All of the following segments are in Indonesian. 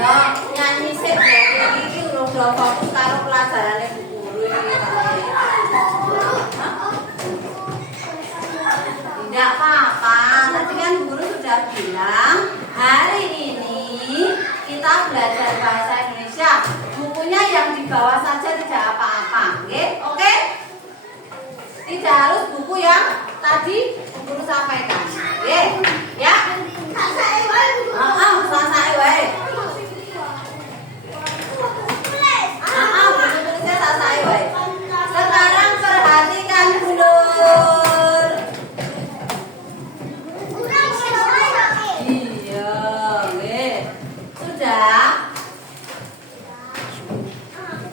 Lah nyanyi sik iki urung do fokus karo pelajarane Bu Guru iki. Tidak apa-apa, tadi kan guru sudah bilang hari ini kita belajar bahasa Indonesia. Bukunya yang di bawah saja tidak apa-apa, oke? Tidak harus buku yang tadi guru sampaikan, ya? Selesai wae. Buku tulisnya selesai wae. Sekarang perhatikan dulu. Sudah.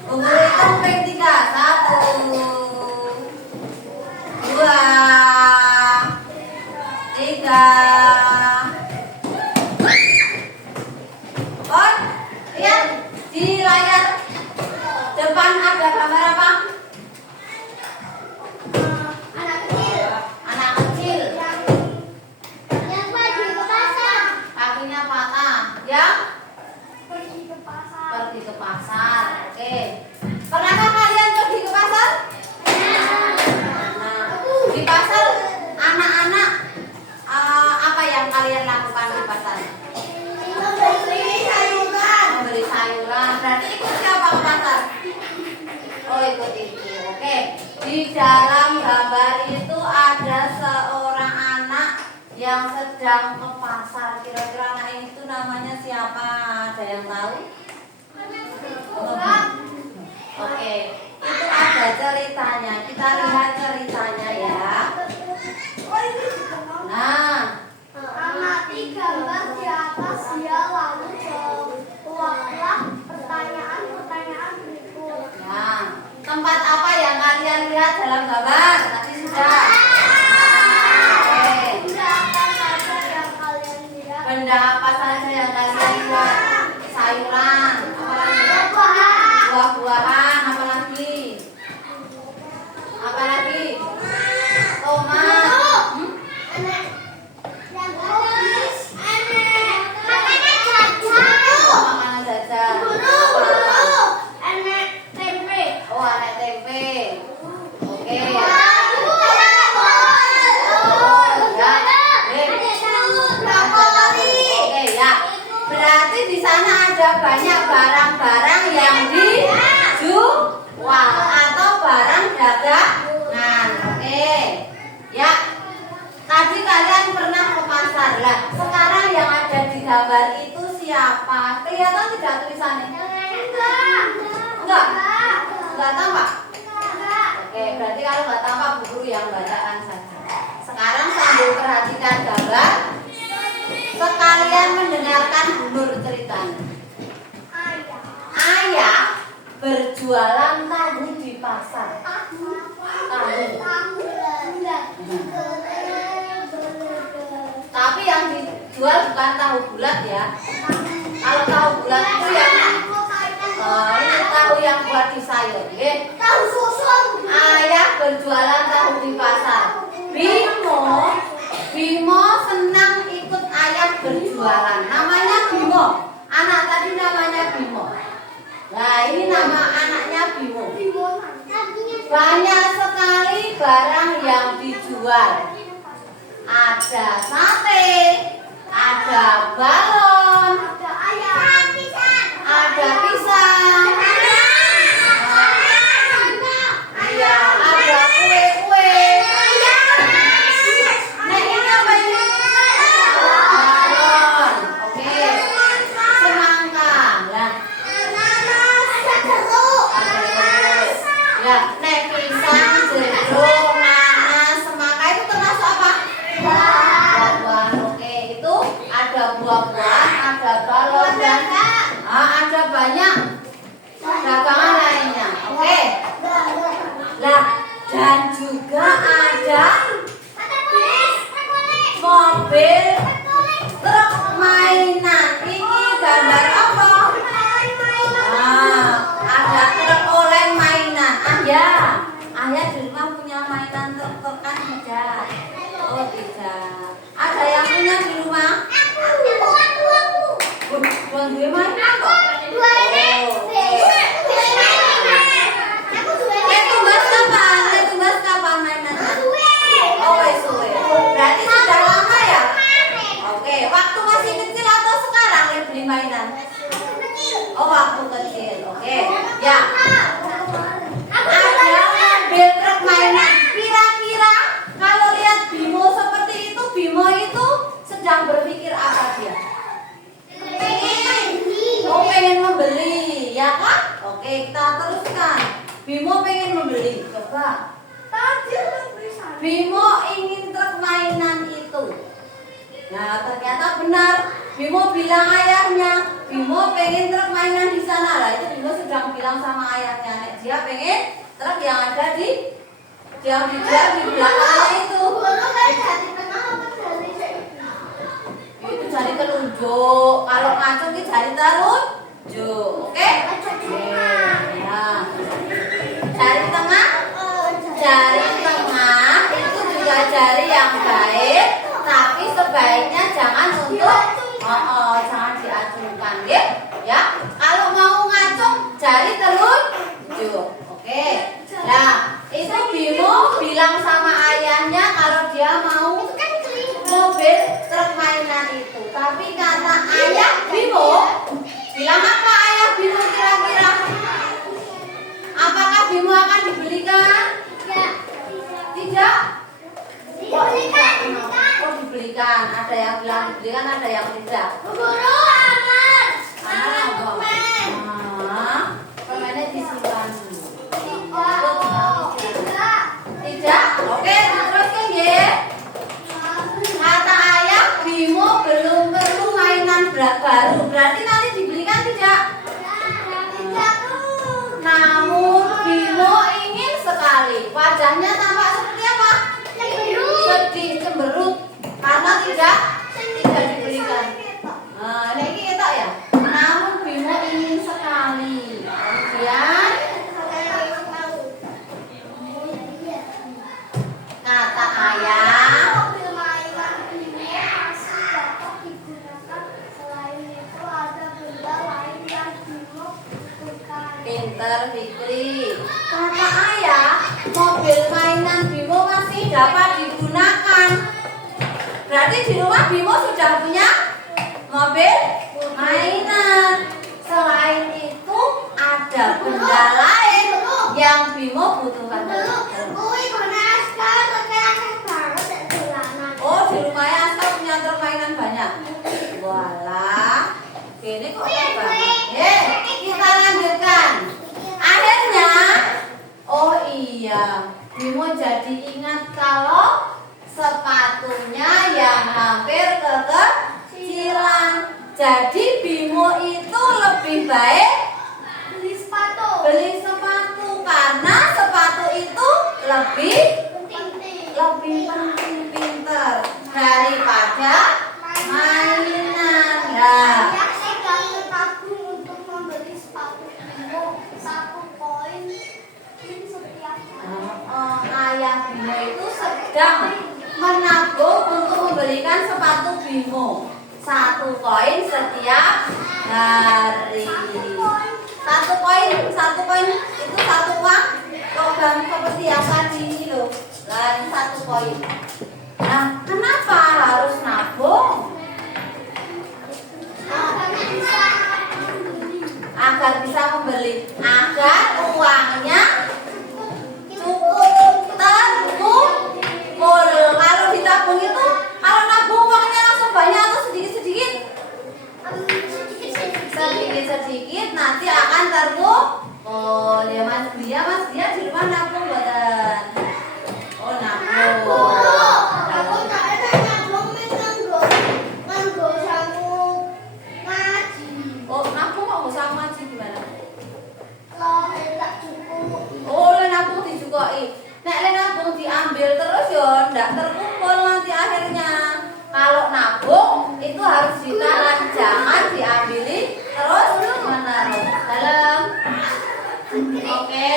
Umur hitung ping 3. 1 2 3. Lihat di layar depan ada gambar apa? Anak kecil. Anak kecil. Yang pergi ke pasar. Kakinya patah. Yang pergi ke pasar. Pergi ke pasar. Oke. Pernahkah kalian pergi ke pasar? Nah, di pasar anak-anak apa yang kalian lakukan di pasar? Membeli sayuran. Berarti ikut siapa ke pasar? Oh, ikut ibu. Oke. Di dalam gambar itu ada seorang anak yang sedang ke pasar. Kira-kira anak itu namanya siapa? Ada yang tahu? Oke. Itu ada ceritanya. Kita lihat ceritanya ya. Nah, amati gambar di atas ya, lalu jawablah pertanyaan-pertanyaan berikut. nah, tempat apa yang kalian lihat dalam gambar? Tadi sudah. Oke. Benda apa saja yang kalian lihat? Benda apa saja yang kalian lihat? Sayuran, apalagi? Buah-buahan, apalagi? Apalagi? Tomat. Makanan jajan. Oh, anak tempe. Oke. Oke ya. Berarti di sana ada banyak barang-barang yang dijual atau barang dagangan. Oke. Ya. Tadi kalian pernah ke pasar lah. Sekarang yang ada di gambar itu siapa? Kelihatan tidak tulisannya? Enggak tampak? Oke, berarti kalau nggak tampak Bu Guru yang bacakan saja. Sekarang sambil perhatikan gambar, sekalian mendengarkan Bu Nur ceritanya. Ayah berjualan tahu di pasar. Tahu. Tapi yang dijual bukan tahu bulat ya. Kalau tahu bulat itu yang ini tahu yang buat di sayur, Tahu susun. Ayah berjualan tahu di pasar. Bimo senang ikut ayah berjualan. Namanya Bimo. Anak tadi namanya Bimo. Nah, ini nama anaknya Bimo. Banyak sekali barang yang dijual. Ada sate, ada balon, Ada ayam. ada pisang, iya, ada kue-kue. Nah, ini apa ini? Balon. Oke. Semangka. Lah, ya, nek pisang, jeruk, nanas, semangka itu termasuk apa? Buah-buahan. Oke, itu ada buah-buahan, ada balon dan ada banyak dagangan lainnya. Oke. Lah, dan juga ada mobil truk mainan. Ini gambar apa? Ada truk oleh mainan. Ayah di rumah punya mainan truk kan tidak? Oh tidak. Ada yang punya di rumah? Buang gue main. Dua ini. Tumbas kapan mainannya? Oh, wes suwe. Berarti sudah lama ya? Oke, waktu masih kecil atau sekarang beli mainan? Oh, waktu kecil. Oke. Ya. Ada mobil truk mainan. Kira-kira kalau lihat Bimo seperti itu, Bimo itu sedang berpikir apa dia? Oh, pengen membeli, ya kan? Oke, kita teruskan. Bimo pengen membeli. Coba. Bimo ingin truk mainan itu. Nah, ternyata benar. Bimo bilang ayahnya, Bimo pengen truk mainan di sana lah. Itu Bimo sedang bilang sama ayahnya, nek dia pengen truk yang ada di yang dijual di belakangnya itu. Itu jari telunjuk. Kalau ngacung itu jari telunjuk. Oke? Nah, jari tengah. Jari tengah itu juga jari yang baik, tapi sebaiknya jangan untuk jangan diacungkan, ya. Kalau mau ngacung jari telunjuk. Oke. Nah, itu Bimo bilang sama ayahnya kalau dia mau mobil truk mainan itu. Tapi kata ayah Bimo, bilang apa ayah Bimo kira-kira? Apakah Bimo akan dibelikan? Tidak. Kok dibelikan? Ada yang bilang dibelikan, ada yang tidak. Permennya disimpan dulu. Tidak. Oke, teruskan ya. Kata ayah Bimo belum perlu mainan baru. Berarti nanti dibelikan tidak? Namun Bimo ingin sekali. Wajahnya tampak seperti apa? Sedih, cemberut karena tidak dibelikan. Nah, ini kita ya. Namun Bimo ingin sekali. Kemudian kata ayah, pinter Fikri. Kata ayah, mobil mainan Bimo masih dapat digunakan. Berarti di rumah Bimo sudah punya mobil mainan. Selain itu ada benda lain yang Bimo butuhkan. Oh, di rumahnya Aska punya truk mainan banyak. Walah, ini kok banyak. Kita lanjutkan. Akhirnya, oh iya, Bimo jadi ingat kalau sepatunya yang hampir kekecilan. Jadi Bimo itu lebih baik beli sepatu karena sepatu itu lebih penting, pinter daripada mainan. Nah, ayah Bimo itu sedang menabung untuk membelikan sepatu Bimo. 1 koin setiap hari. 1 koin itu 1 uang logam seperti yang tadi ini loh. Nah, ini 1 koin. Nah, kenapa harus nabung? Agar bisa membeli, agar uangnya cukup terkumpul. Kalau ditabung itu, kalau nabung uangnya langsung banyak atau sedikit-sedikit? Sedikit-sedikit nanti akan terkumpul. Ya Mas dia di rumah nabung buatan. Oh, nabung. Oh, nabung kok nggak usah ngaji gimana? Oh, nabung dijukoi. Nek nabung diambil terus ya ndak terkumpul nanti akhirnya. Kalau nabung itu harus ditahan, jangan diambili terus menerus. Dalam. Oke.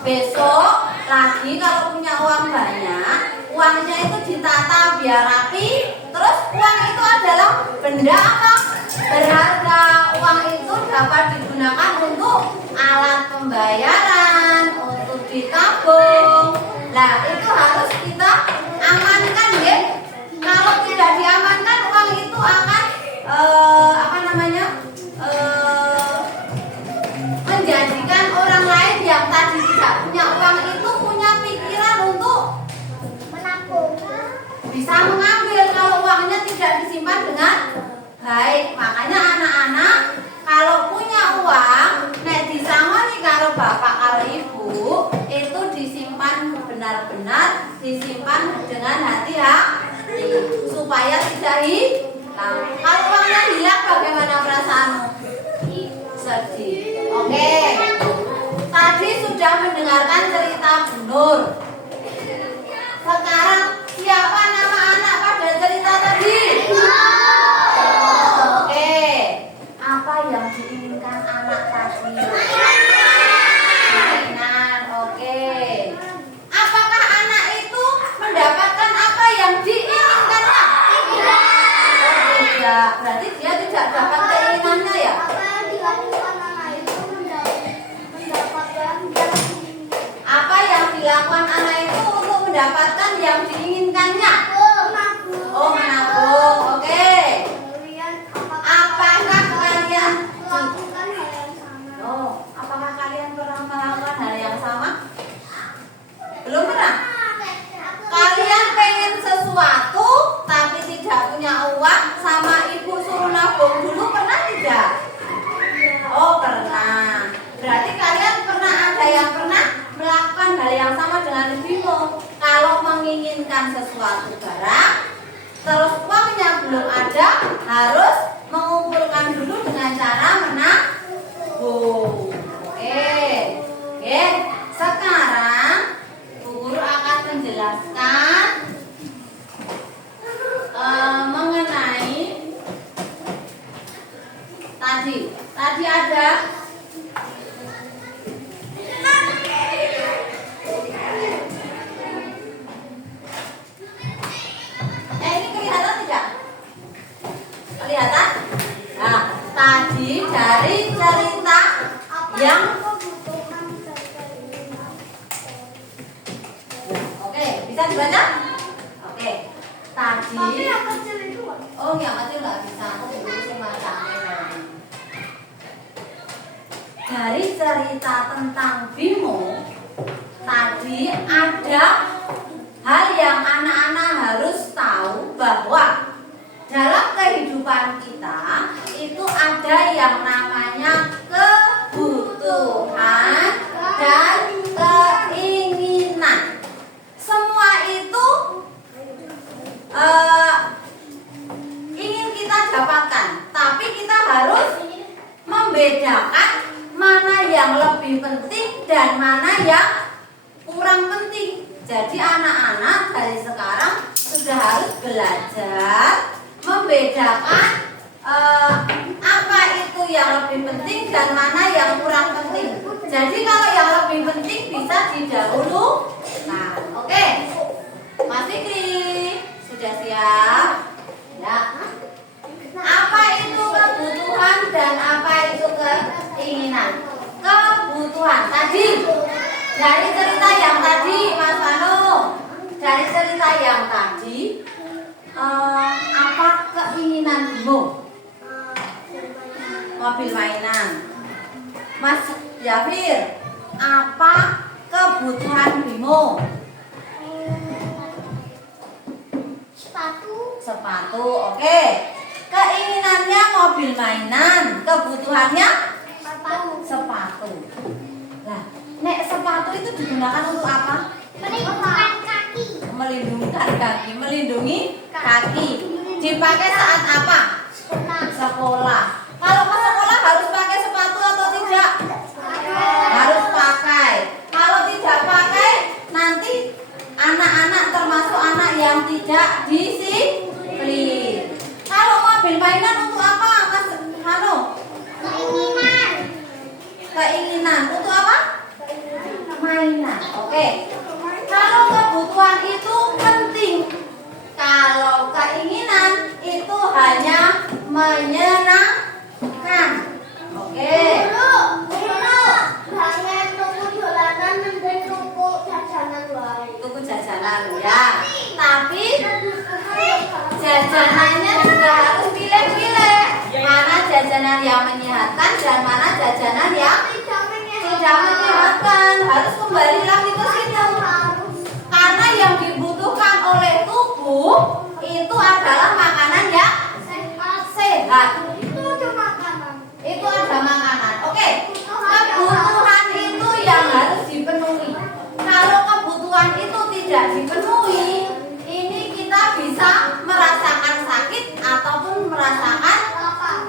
Besok lagi kalau punya uang banyak, uangnya itu ditata biar rapi. Terus uang itu adalah benda apa? Berharga. Uang itu dapat digunakan untuk alat pembayaran, untuk ditabung. Nah, itu harus kita amankan ya. Kalau tidak diamankan, uang itu akan menjadikan orang lain yang tadi tidak punya uang itu punya pikiran untuk menabung. bisa mengambil kalau uangnya tidak disimpan dengan baik. Makanya anak-anak kalau punya uang, nek disangoni karo bapak karo ibu, itu disimpan benar-benar, disimpan dengan hati-hati supaya tidak hilang. Kalau uangnya hilang, bagaimana perasaanmu? Sedih. Oke. Tadi sudah mendengarkan cerita Bu Nur. Sekarang siapa nama anak pada cerita tadi? Oke. Apa yang diinginkan anak tadi? Mainan. Oke. Apakah anak itu mendapatkan apa yang diinginkannya? Tidak. Berarti dia tidak dapat keinginannya ya? Apa yang dilakukan anak Apa yang dilakukan anak itu mendapat? itu untuk mendapatkan yang diinginkannya? Oh, menabung. Oke. Kemudian Apakah kalian melakukan hal yang sama? Oh, apakah kalian pernah melakukan hal yang sama? Belum pernah? Kalian pengen sesuatu tapi tidak punya uang, sama ibu suruh nabung dulu, pernah tidak? Oh, pernah. Berarti kalian pernah, ada yang pernah melakukan hal yang sama dengan ibumu. Kalau menginginkan sesuatu barang, terus uangnya belum ada, harus mengumpulkan dulu dengan cara menabung. Oke. Oke. Sekarang Bu Guru akan menjelaskan mengenai tadi ada ini kelihatan tidak? Kelihatan? Nah, tadi dari cerita yang oke, bisa dibaca? Oke. Tadi Tapi yang kecil itu oh, yang kecil nggak bisa. Aku dulu semacamnya. Dari cerita tentang Bimo, tadi ada hal yang anak-anak harus tahu bahwa dalam kehidupan kita itu ada yang namanya kebutuhan dan keinginan. Semua itu ingin kita dapatkan, tapi kita harus membedakan mana yang lebih penting dan mana yang kurang penting. Jadi anak-anak dari sekarang sudah harus belajar membedakan apa itu yang lebih penting dan mana yang kurang penting. Jadi kalau yang lebih penting bisa didahulu. Nah, oke. Mas Fikri, sudah siap? Ya. Apa itu kebutuhan dan apa itu keinginan? Kebutuhan tadi dari cerita yang tadi, Mas Vano, dari cerita yang tadi, apa keinginan Bimo? Mobil mainan. Mas Jafir, apa kebutuhan Bimo? Sepatu, oke. Keinginannya mobil mainan, kebutuhannya sepatu. Nah, nek sepatu itu digunakan untuk apa? melindungi kaki. Melindungi kaki. Dipakai saat apa? Sekolah. Kalau ke sekolah harus pakai sepatu atau tidak? Harus pakai. Kalau tidak pakai, nanti anak-anak termasuk anak yang tidak disiplin. Kalau mobil mainan untuk apa, Mas Hano? Keinginan. Keinginan untuk apa? Mainan. mana jajanan yang tidak menyehatkan, harus kembali lagi ke situ. Karena yang dibutuhkan oleh tubuh itu adalah makanan yang sehat. Itu ada makanan. Oke. Kebutuhan itu yang harus dipenuhi. Kalau kebutuhan itu tidak dipenuhi, ini kita bisa merasakan sakit ataupun merasakan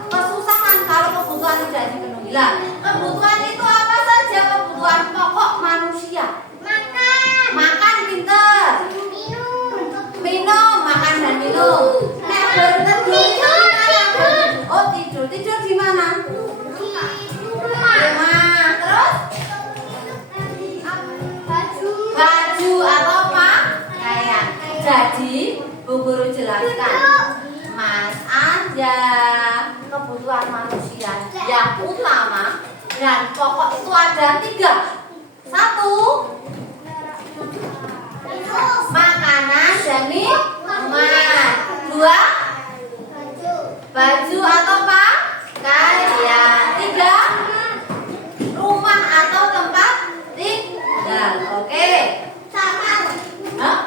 kesusahan kalau kebutuhan tidak dipenuhi. Lah, kebutuhan itu apa saja? Kebutuhan pokok manusia. Makan pinter. Minum, makan dan minum. Nek berteduh. Oh, tidur. Tidur di mana? Rumah. Terus baju atau pakaian. Jadi, Bu Guru jelaskan. Mas ada kebutuhan manusia yang utama dan pokok itu ada 3. 1, makanan dan minuman. 2, baju atau pakaian. 3, rumah atau tempat tinggal. Oke. Hah?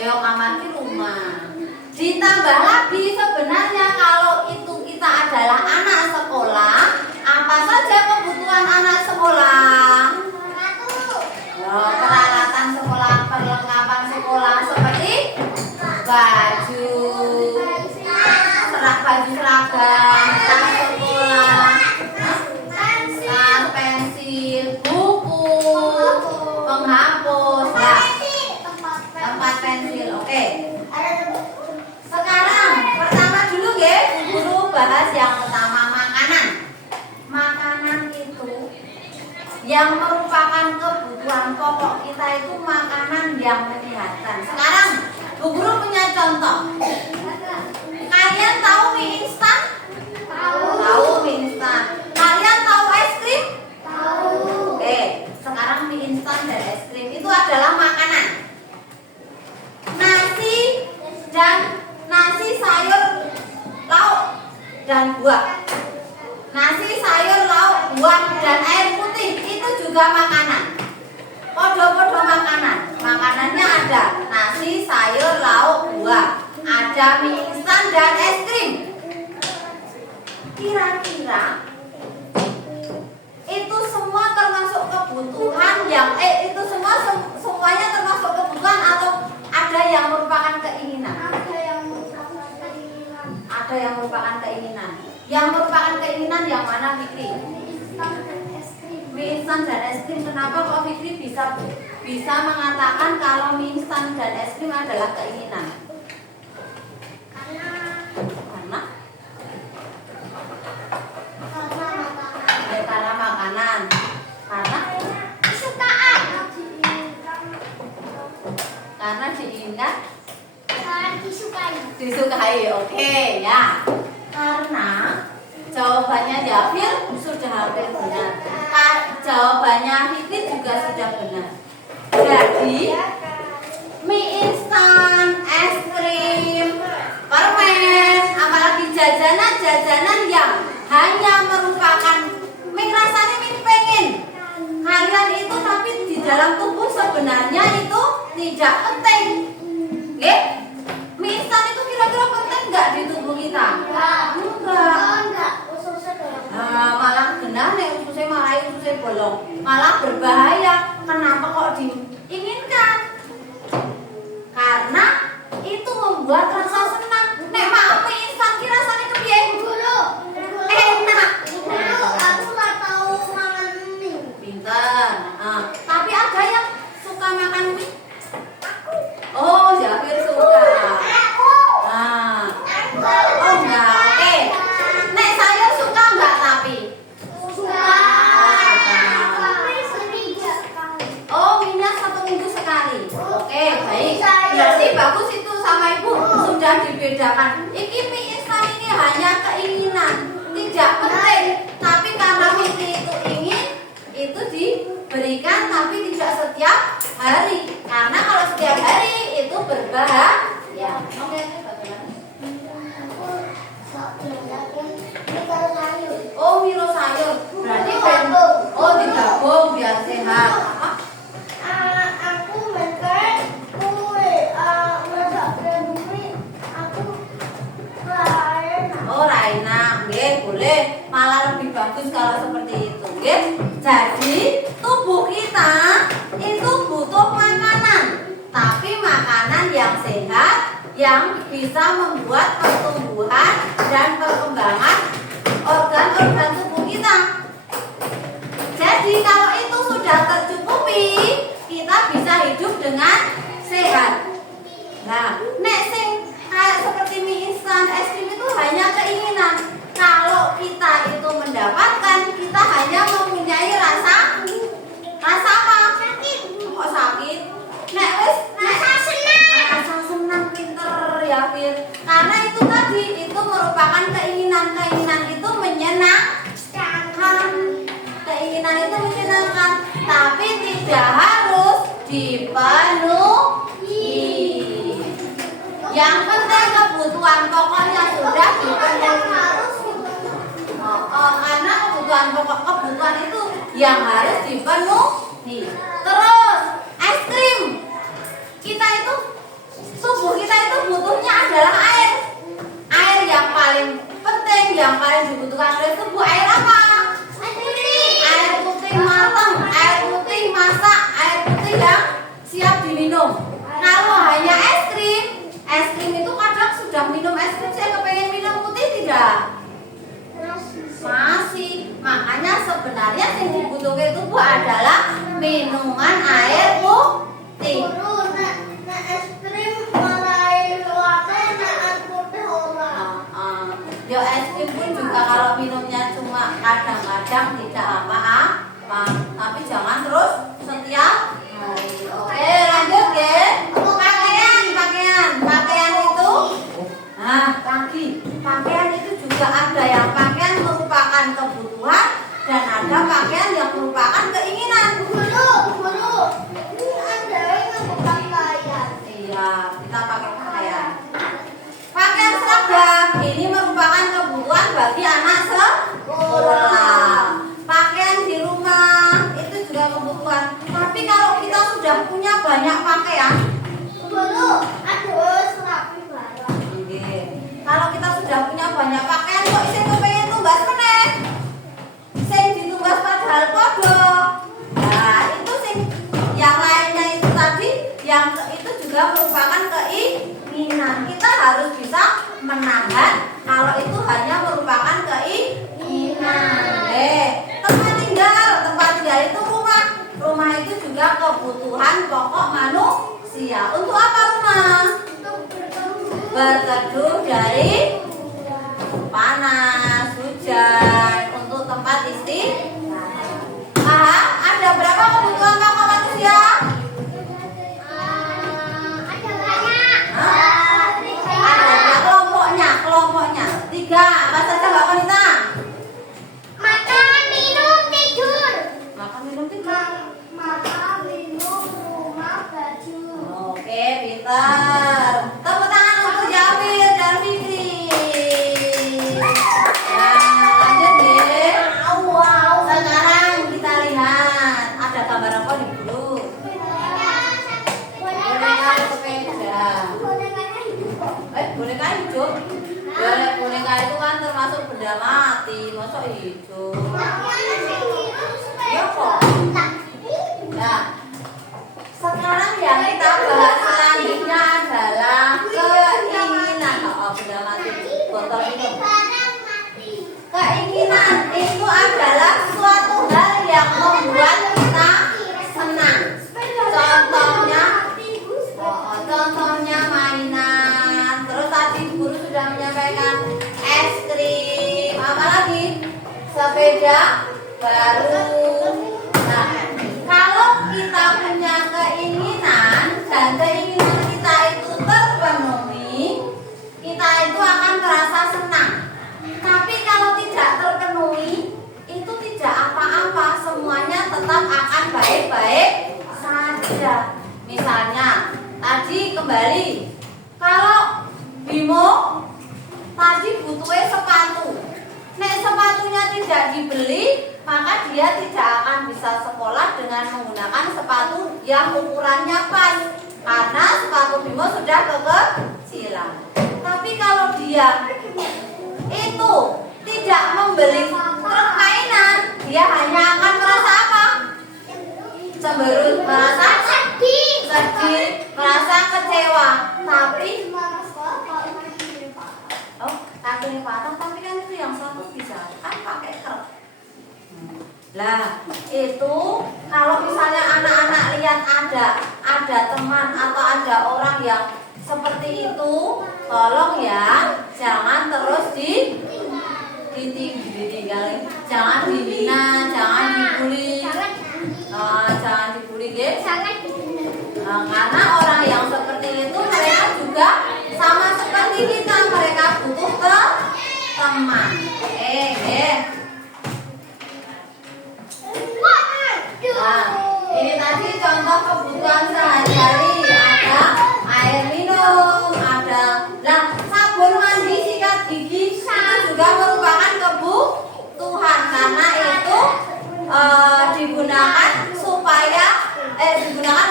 Ayo kamar di rumah. Ditambah lagi sebenarnya kalau itu kita adalah anak sekolah, apa saja kebutuhan anak sekolah? Peralatan sekolah, perlengkapan sekolah seperti baju, baju seragam, tas sekolah, tas, pensil, buku, penghapus, tempat pensil. Oke. Sekarang pertama dulu ya, guru bahas yang pertama, makanan. Makanan itu yang merupakan kebutuhan pokok kita itu makanan yang menyehatkan. Sekarang Bu Guru punya contoh. Kalian tahu mie instan? Tahu mie instan. Kalian tahu es krim? Tahu. Oke, sekarang mie instan dan es krim itu adalah makanan. Nasi, sayur, lauk dan buah. Nasi, sayur, lauk, buah dan air putih itu juga makanan. Podo-podo makanan. Makanannya ada nasi, sayur, lauk, buah. Ada mie instan dan es krim. Kira-kira itu semua termasuk kebutuhan yang itu semuanya termasuk kebutuhan atau ada yang merupakan keinginan? Ada yang merupakan keinginan. Yang merupakan keinginan yang mana, Fikri? Mie instan dan es krim. Kenapa kok Fikri bisa mengatakan kalau mie instan dan es krim adalah keinginan? Karena makanan. Karena kesukaan. Karena diinginkan. Disukai. Oke ya. Karena jawabannya Jafir sudah hampir benar. Jawabannya Fikri juga sudah benar. Jadi mie instan, es krim, permen, apalagi jajanan-jajanan yang hanya merupakan mie rasanya mie pengen kalian itu, tapi di dalam tubuh sebenarnya itu tidak penting. Oke? Mie instan itu kira-kira penting nggak di tubuh kita? Enggak. Malah benar nih ususnya bolong. Malah berbahaya. Kenapa kok diinginkan? Karena itu membuat rasa senang. Nek maaf mie instan ki rasane kepiye? Enak. Aku nggak tahu makan mie. Pinter. Tapi ada yang suka makan mie? Oh, Jafir suka. Oh enggak. Oke. Nek saya suka enggak tapi? Oh, minyak 1 minggu sekali. Oke, baik. Berarti bagus itu sama Ibu sudah dibedakan. Iki mie instan ini hanya keinginan, tidak penting. Tapi karena Fikri itu ingin, itu diberikan tapi tidak setiap hari. Karena kalau setiap hari itu berbahaya. Oke, bagaimana? Oh, mie sayur. Berarti Nah, apa? Aku makan kue. Masak kue. Aku lain. Oh, Raina, nggih, boleh. Malah lebih bagus kalau seperti itu, nggih. Jadi, tubuh kita itu butuh makanan, tapi makanan yang sehat yang bisa membuat pertumbuhan dan perkembangan organ-organ tubuh kita. Jadi, kalau itu sudah tercukupi, kita bisa hidup dengan sehat. Nah, nek sing kayak seperti mie instan, es krim itu hanya keinginan. Kalau kita itu mendapatkan, kita hanya mempunyai rasa apa? Sakit. Kok sakit? Nek wis rasa senang. Rasa senang, pinter ya, Fir. Karena itu tadi itu merupakan keinginan itu menyenangkan. Keinginan itu menyenangkan, tapi tidak harus dipenuhi. Yang penting kebutuhan pokoknya sudah dipenuhi. Karena kebutuhan itu yang harus dipenuhi. Terus es krim, tubuh kita itu butuhnya adalah air. Air yang paling penting, yang paling dibutuhkan oleh tubuh, air apa? Air putih matang, air putih masak, air putih yang siap diminum. Kalau hanya es krim itu kadang sudah minum es krim, saya kepengen minum putih tidak? Masih. Makanya sebenarnya yang dibutuhkan tubuh adalah minuman air putih. Es krim mulai luarnya es putih orang. Ya es krim pun juga kalau minumnya cuma kadang-kadang tidak apa-apa, tapi jangan terus setiap hari. Oke, lanjut ya. Pakaian itu, pakaian itu juga ada yang pakaian merupakan kebutuhan dan ada pakaian yang merupakan keinginan. Guru, ini ada yang bukan pakaian. Iya, kita pakai pakaian. Pakaian seragam ini merupakan kebutuhan bagi anak sekolah. Pakaian di rumah itu juga kebutuhan. Tapi kalau kita sudah punya banyak pakaian, Guru, aduh, serapi barang. kalau kita sudah punya banyak pakaian kok isih kepengen tumbas meneh. Sing ditumbas padahal podo. Nah, itu sing yang lainnya itu tadi yang itu juga merupakan keinginan. Kita harus bisa menahan kalau itu hanya merupakan keinginan. Tempat tinggal itu rumah. Rumah itu juga kebutuhan pokok manusia. Untuk apa rumah? Berteduh dari panas, hujan, untuk tempat istirahat. Ada berapa kebutuhan pokok manusia? Ada banyak. Ada kelompoknya 3. Apa saja Mbak Konita? Makan, minum, tidur. Makan, minum, tidur. Makan, minum, rumah, baju. Oke, pintar. Tepuk tangan untuk Jafir dan Fikri. Nah, lanjut deh. Wow. Sekarang kita lihat ada gambar apa di dulu. Boneka sepeda. Boneka hidup. Ya, boneka itu kan termasuk benda mati, masa hidup? Ya kok. Nah, sekarang yang kita bahas selanjutnya adalah keinginan. Benda mati, botol minum. Keinginan itu adalah suatu hal yang membuat kita senang. Contohnya mainan. Terus tadi guru sudah menyampaikan es krim. Apa lagi? Sepeda baru. Nah, kalau kita punya keinginan dan keinginan kita itu terpenuhi, kita itu akan merasa senang. Tapi kalau tidak terpenuhi, itu tidak apa-apa, semuanya tetap akan baik-baik saja. Misalnya, tadi kembali, kalau Bimo tadi butuhnya sepatu. Nek sepatunya tidak dibeli, maka dia tidak akan bisa sekolah dengan menggunakan yang ukurannya pas, karena sepatu Bimo sudah kekecilan. Tapi kalau dia itu tidak membeli truk mainan, dia hanya akan merasa apa? Cemberut, merasa sedih, merasa kecewa. Tapi kakinya patah, tapi kan itu yang satu bisa kan pakai truk. Lah, itu kalau misalnya anak-anak lihat ada teman atau ada orang yang seperti itu, tolong ya, jangan terus ditinggalin, jangan dibina, jangan dibully. Jangan dibully, guys. Karena orang yang seperti itu mereka juga sama seperti kita, mereka butuh teman. Nah, ini tadi contoh kebutuhan sehari-hari, ada air minum, ada sabun mandi, sikat gigi, itu juga merupakan kebutuhan karena itu digunakan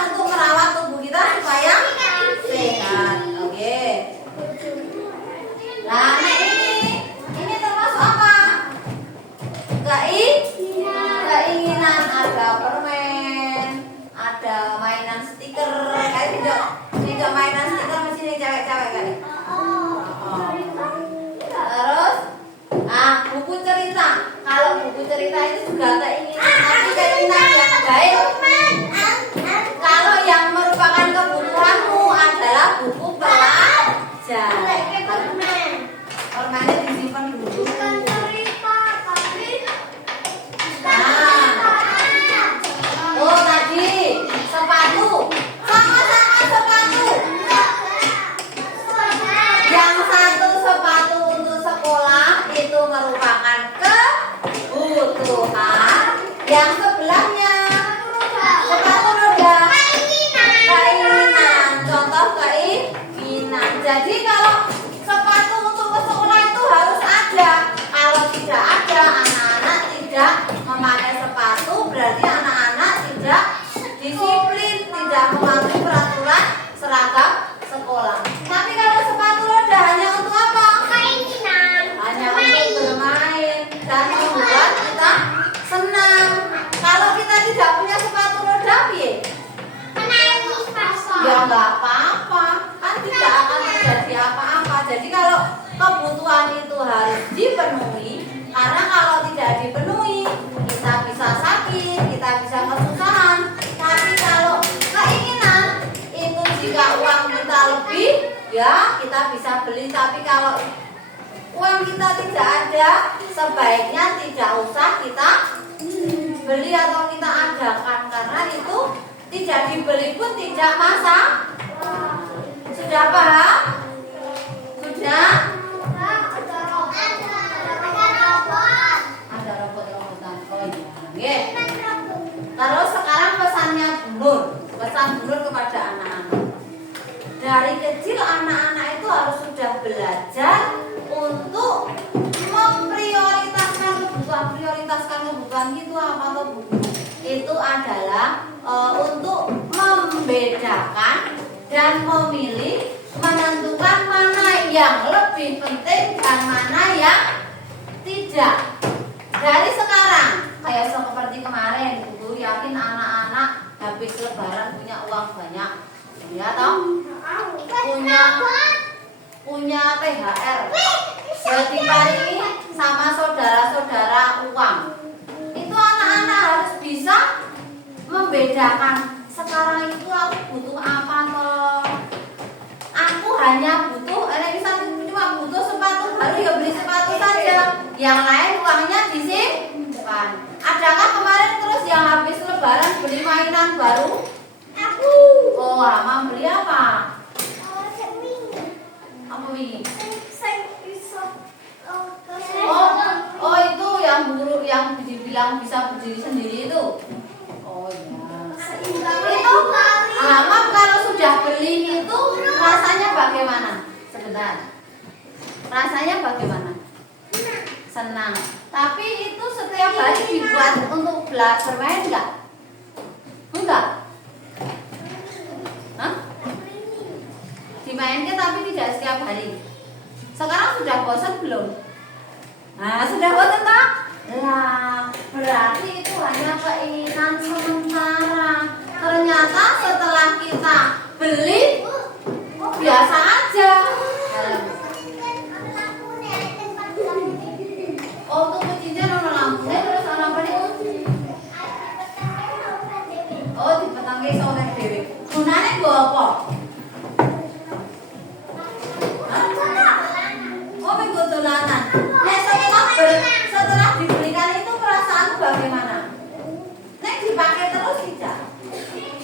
untuk merawat tubuh kita supaya sehat. Oke. Nah, ini termasuk apa? Keinginan, ada permen, ada mainan stiker, kayak tidak mainan stiker mesti nih cewek-cewek kan. Terus, buku cerita. Kalau buku cerita itu juga keinginan, tapi keinginan yang baik. Kalau yang merupakan kebutuhanmu adalah buku pelajaran. Permennya disimpan dulu. Tadi sepatu, sama-sama sepatu. Yang satu sepatu untuk sekolah itu merupakan kebutuhan. Yang sebelahnya sepatu roda, keinginan. Contoh keinginan. Jadi kalau sepatu untuk ke sekolah itu harus ada. Kalau tidak ada, anak-anak tidak memakai sepatu, berarti anak-anak tidak disiplin, tidak mematuhi peraturan seragam sekolah. Tapi kalau sepatu roda hanya untuk apa? Hanya untuk bermain dan membuat kita senang. Kalau kita tidak punya sepatu roda, ya nggak apa-apa, kan tidak akan terjadi apa-apa. Jadi kalau kebutuhan itu harus dipenuhi, karena kalau tidak dipenuhi kita bisa sakit, kita bisa kesusahan. Tapi kalau keinginan itu jika uang kita lebih, ya kita bisa beli. Tapi kalau uang kita tidak ada, sebaiknya tidak usah kita beli atau kita adakan, karena itu tidak dibeli pun tidak masalah. Sudah paham? Sudah? Ada robot-robotan. Oh iya. Terus sekarang pesannya pesan Bunur kepada anak-anak. Dari kecil anak-anak itu harus sudah belajar untuk memprioritaskan kebutuhan itu apa atau buku. Itu adalah untuk membedakan dan memilih, menentukan mana yang lebih penting dan mana yang tidak. Dari sekarang, kayak seperti kemarin, Ibu yakin anak-anak habis lebaran punya uang banyak, ya toh? Punya THR, setiap hari sama saudara-saudara uang. Itu anak-anak harus bisa membedakan. Sekarang itu aku butuh apa toh? Aku hanya butuh, misalnya cuma butuh sepatu baru, ya beli sepatu saja. Yang lain uangnya disimpan. Adakah kemarin terus yang habis lebaran beli mainan baru? Aku. Oh, Mama beli apa? Apa ini? Oh itu yang buruk yang dibilang bisa berdiri sendiri itu. Oh iya. Itu Mama kalau sudah beli itu rasanya bagaimana? Sebentar. Rasanya bagaimana? Senang. Tapi itu setiap hari dibuat untuk bermain enggak? Enggak. dimainkan tapi tidak setiap hari. Sekarang sudah bosan belum? Nah, sudah bosan tak? Lah, berarti itu hanya keinginan sementara. Ternyata setelah kita beli, biasa aja. Oh, tuku cincin ono lampunya terus ono apa nih? Oh, dipetangke sore dhewe. Gunane nggo apa? Oh, minggu dolanan. Nek setelah dibelikan itu perasaanmu bagaimana? Nek dipakai terus tidak?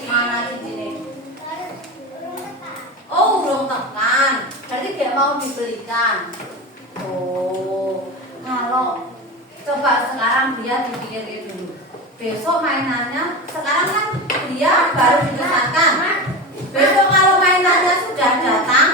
Mana cincinnya? Oh, urung tekan. Berarti gak mau dibelikan. Oh, kalau coba sekarang dia dipikirkan dulu. Besok mainannya, sekarang kan dia baru dipesankan. Besok kalau mainannya sudah datang,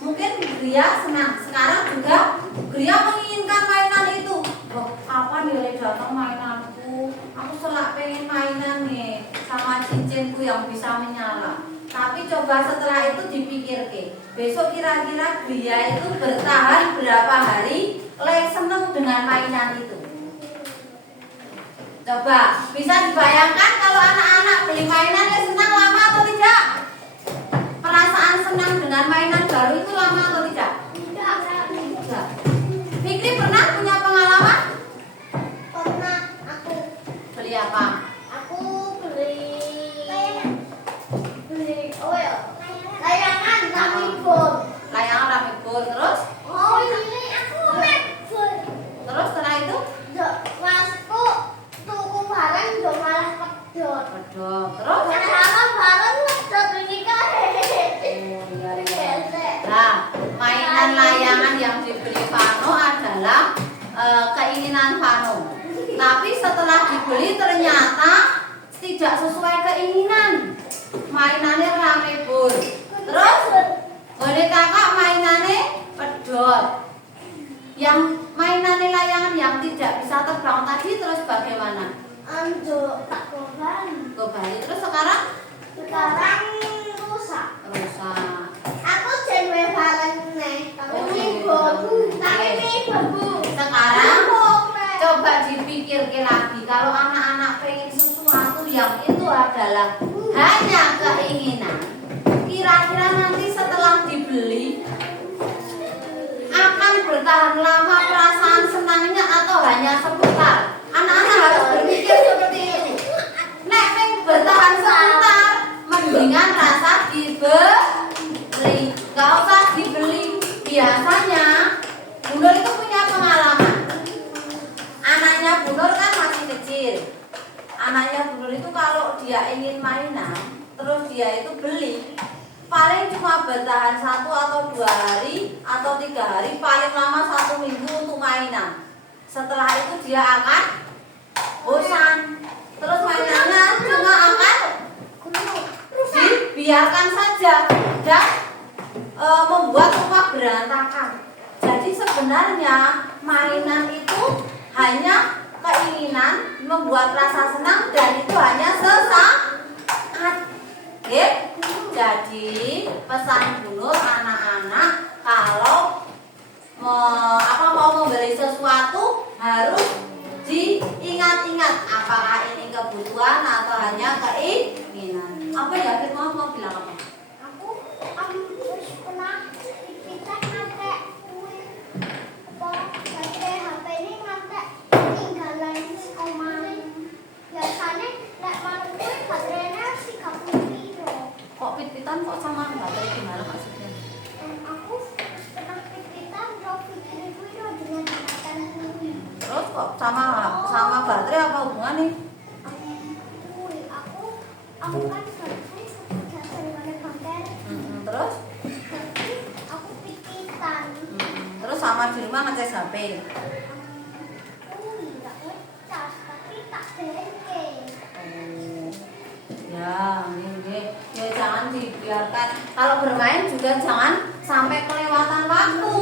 mungkin dia senang. Sekarang juga dia menginginkan mainan itu. Loh, kapan ya datang mainanku? Aku selak pengen mainan nih sama cincinku yang bisa menyala. Tapi coba setelah itu dipikirkan. Besok kira-kira dia itu bertahan berapa hari seneng dengan mainan itu. Coba bisa dibayangkan kalau anak-anak beli mainan senang lama atau tidak? Perasaan senang dengan mainan baru itu lama atau tidak? Tidak. Fikri pernah punya pengalaman? Pernah aku Beli apa? beli oh ya layangan Ramibon. Layangan Ramibon. Terus? Oh ini aku Ramibon. Terus setelah itu? Masku tuku barang malah pedot. Pedot. Terus? Padahal barang pedot ini kan. Oh iya. Nah, mainan layangan yang dibeli Vano adalah keinginan Vano. Tapi setelah dibeli ternyata tidak sesuai keinginan. Mainannya Ramibon. Terus boleh kakak mainannya pedot. Yang mainannya layangan yang tidak bisa terbang tadi terus bagaimana? Tak kembali. Kembali. Terus sekarang Rusak. rusak. Aku jenuh barang nih. Tapi ini bambu. Sekarang coba dipikir lagi, kalau anak-anak pengen sesuatu yang itu adalah hanya keinginan, kira-kira nanti setelah dibeli akan bertahan lama perasaan senangnya atau hanya sebentar? Anak-anak harus berpikir seperti itu. Nek pengen bertahan sebentar, mendingan rasa dibeli, gak usah dibeli. Biasanya Bu Nur itu punya pengalaman. Anaknya Bu Nur kan masih kecil. Anaknya Bu Nur itu kalau dia ingin mainan, terus dia itu beli, paling cuma bertahan 1 atau 2 hari atau 3 hari, paling lama 1 minggu untuk mainan. Setelah itu dia akan bosan. Terus mainannya cuma akan dibiarkan saja dan membuat rumah berantakan. Jadi sebenarnya mainan itu hanya keinginan, membuat rasa senang, dan itu hanya sesaat. Oke? Jadi pesan Bu Nur, anak-anak kalau mau membeli sesuatu harus diingat-ingat apakah ini kebutuhan atau hanya keinginan. Apa ya? Kita mau bilang apa? Aku pernah kita sampai HP ini sampai tinggalan sekolah. Biasanya nek malam kuwi baterainya 30 kilo. Kok pit-pitan kok sama baterai gimana maksudnya? Aku pernah pit-pitan drop pikir kuwi dengan jembatan kuwi. Terus kok sama baterai apa hubungannya? Aku kan selesai satu jam konten. Terus? Tapi aku pit-pitan. Terus sama di rumah ngecas HP. Aku tidak ngecas, tapi tak bengke. Ya, ini ya jangan dibiarkan. Kalau bermain juga jangan sampai kelewatan waktu.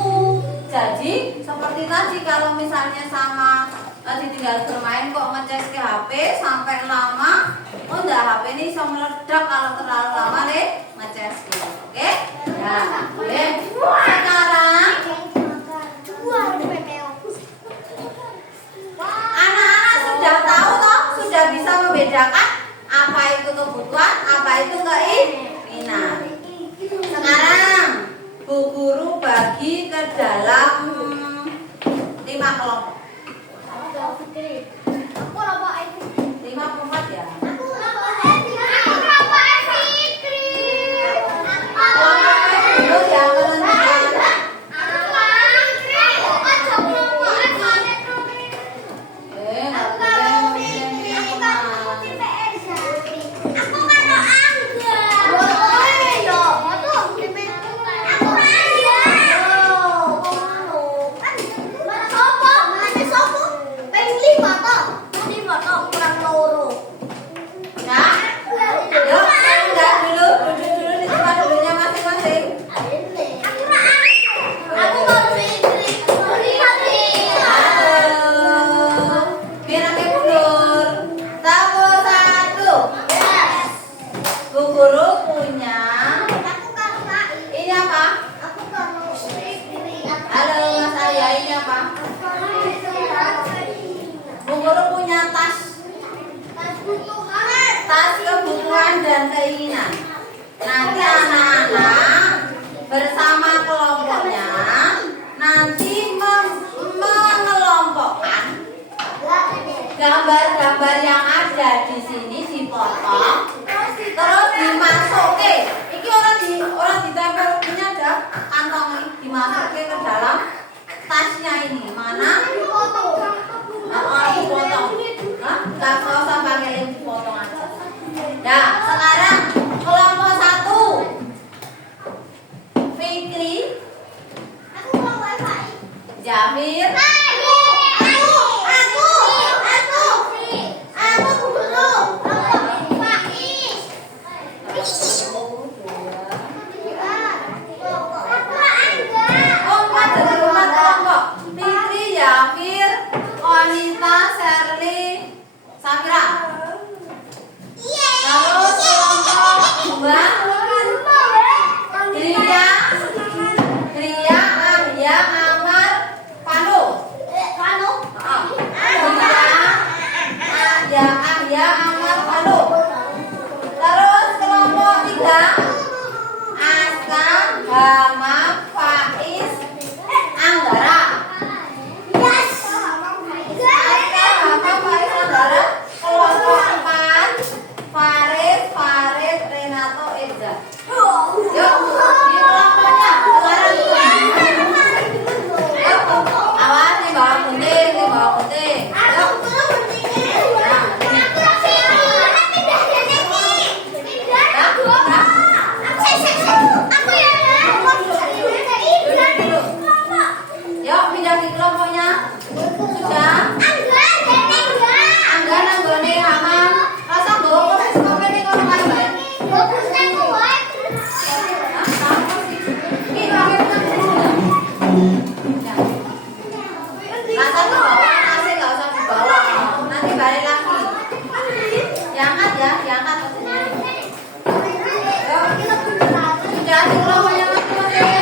Jadi seperti tadi kalau misalnya sama ditinggal bermain kok ngecas ke HP sampai lama, oh enggak, HP ini bisa meledak kalau terlalu lama deh ngecas. Oke? Nah, boleh. Sekarang anak-anak sudah tahu toh, sudah bisa membedakan apa itu kebutuhan, apa itu keinginan. Sekarang Bu Guru bagi ke dalam 5 kelompok. 54 ya. Dulu yang menentukan. Nggak boleh memilih Nah, yuk enggak dulu, duduk dulu di tempat duduknya masing-masing. Halo, Mirake mundur. Tepuk satu. Bu Guru punya ini apa? Halo Mas Arya, ini apa? Bu Guru punya tas kebutuhan dan keinginan. Nanti anak-anak bersama kelompoknya nanti mengelompokkan gambar-gambar yang ada di sini dipotong, terus dimasukin. Iki orang ditempel ini ada kantong ini dimasukin ke dalam tasnya ini. Mana? Dipotong. Nggak usah pakai lem, dipotong aja. Nah, sekarang kelompok 1 Fikri, Jamir, Fikri, Jamir, Wanita, Sherly, Safira. Terus kelompok 2 Gria, Ahya, Amar, Panu. Ahya, Amar, Panu. Terus kelompok 3 Aska, Hama, Faiz, Anggara. Kelompok 4 Farid, Renato, Eza. Yuk, di kelompoknya sekarang yuk, awas nih bawa gunting, Yuk. Yuk, pindah di kelompoknya. Sudah? Angga nanggone aman. Rasa bawa kopi nih kalau kan baik. Rasa dibawa, nasi nggak usah dibawa. Nanti balik lagi. Diangkat ya, diangkat. Sudah di kelompoknya masing-masing.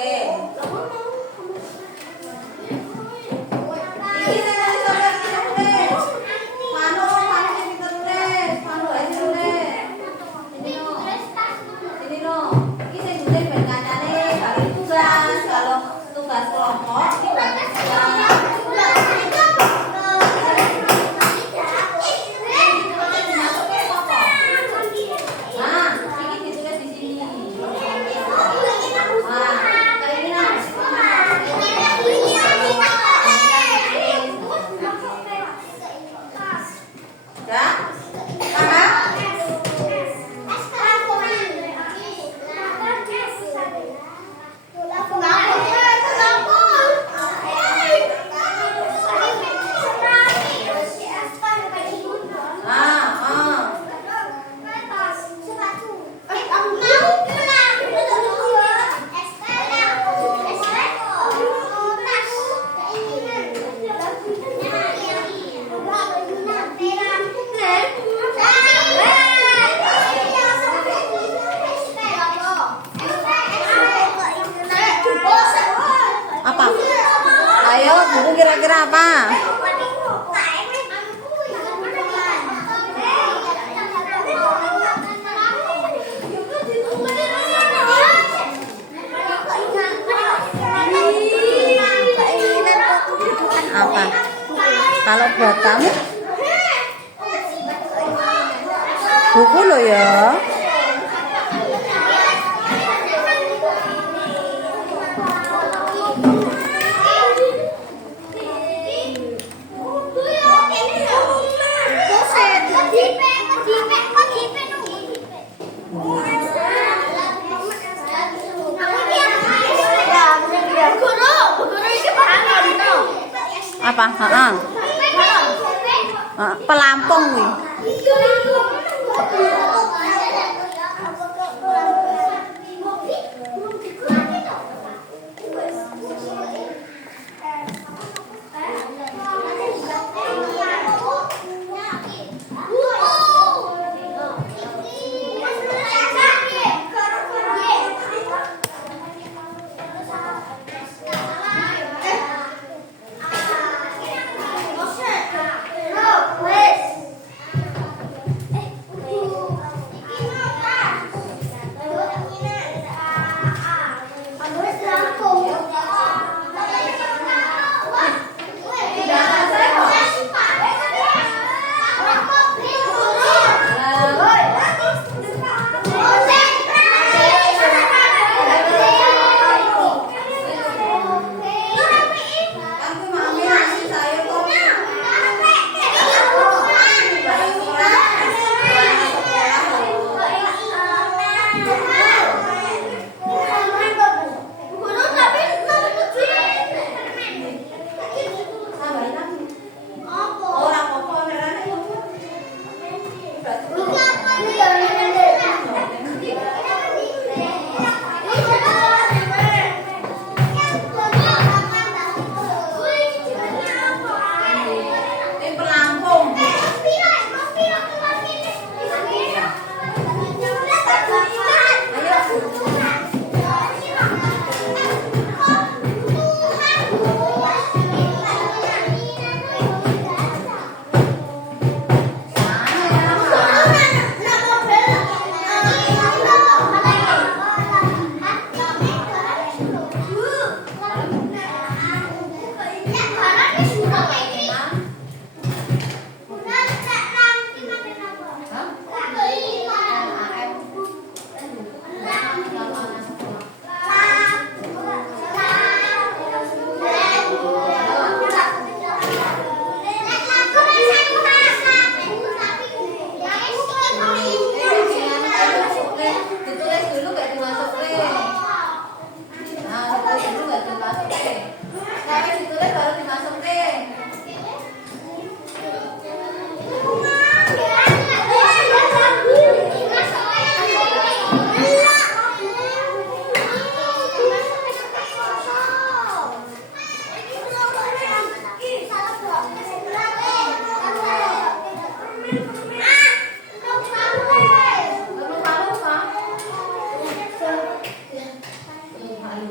Oke. Ini saya tulis, tulis. Manu sing tulis, Manu ae tulis. Ini no. Iki sing tulis ben kancane bagi tugas. Kalau tugas kelompok iki bagi tugas. Nah, ini ditulis di sini. Nah, keinginan. Ya? Paham? Apa? Ayo, buku kira-kira apa? Apa? Kalau buat kamu? Buku lo ya. Apa? Pelampung wi.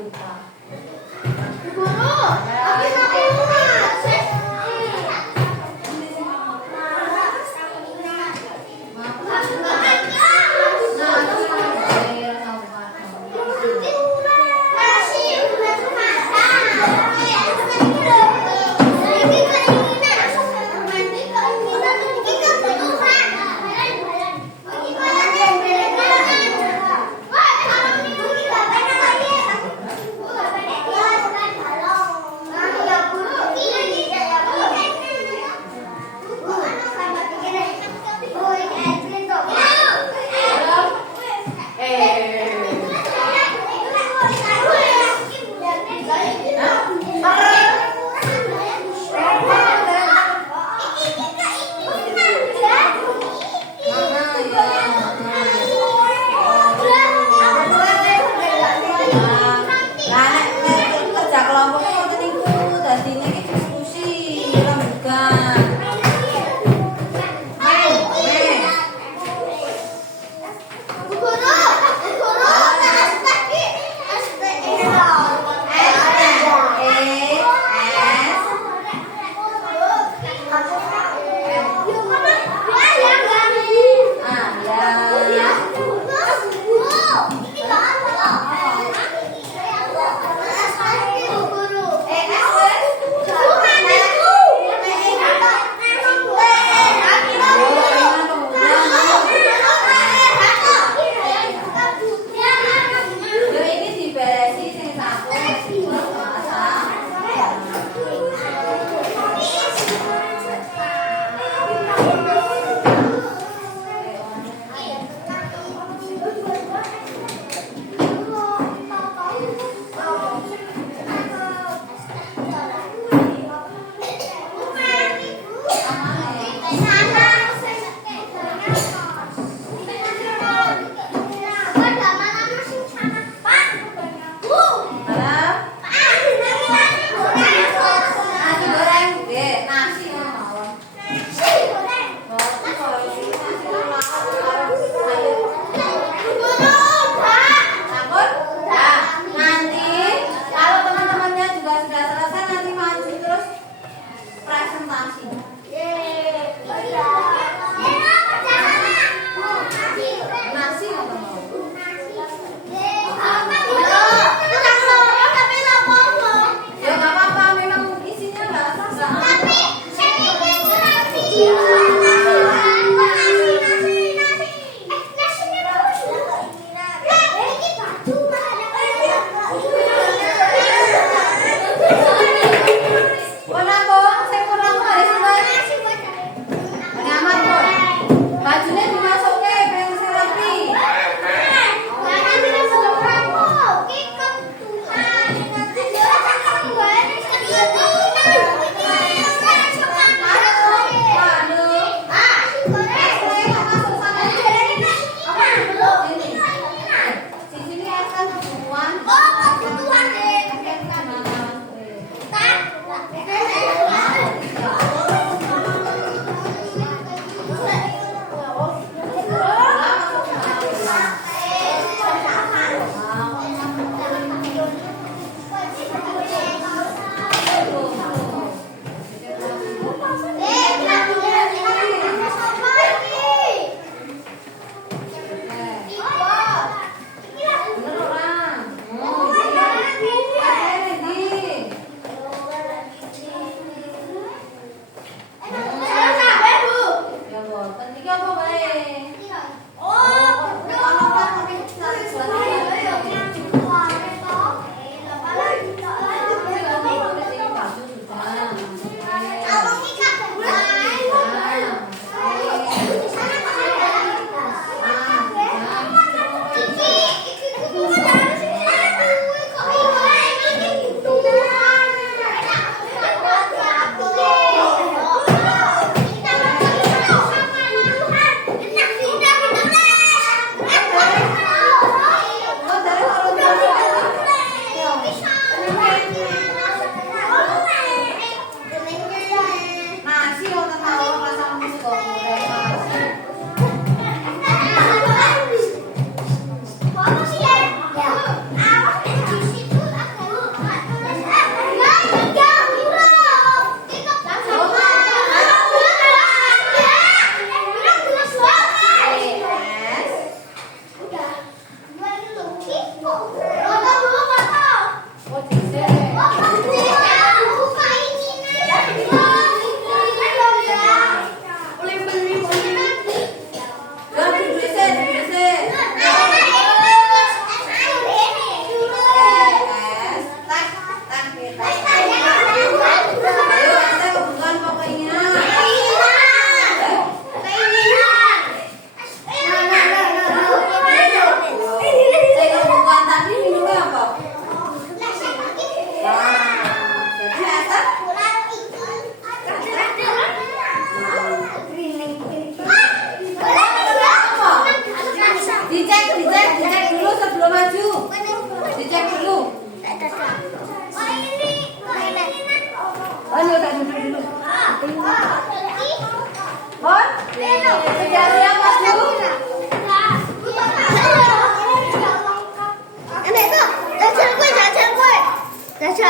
lupa. Guru, tapi aku lupa.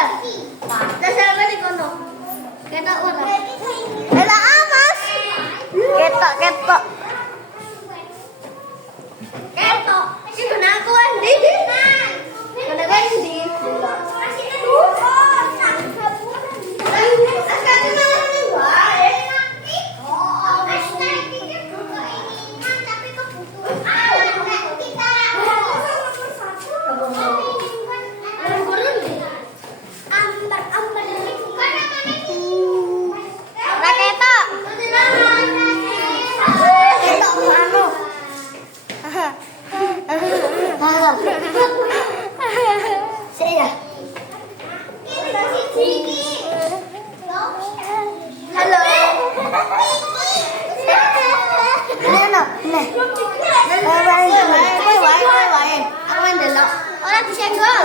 Lah sampe di kono. Ketok ora. Enak amas. Ketok. Ketok. Iki benar aku ndi? Benar kan ndi? Orang disenggol.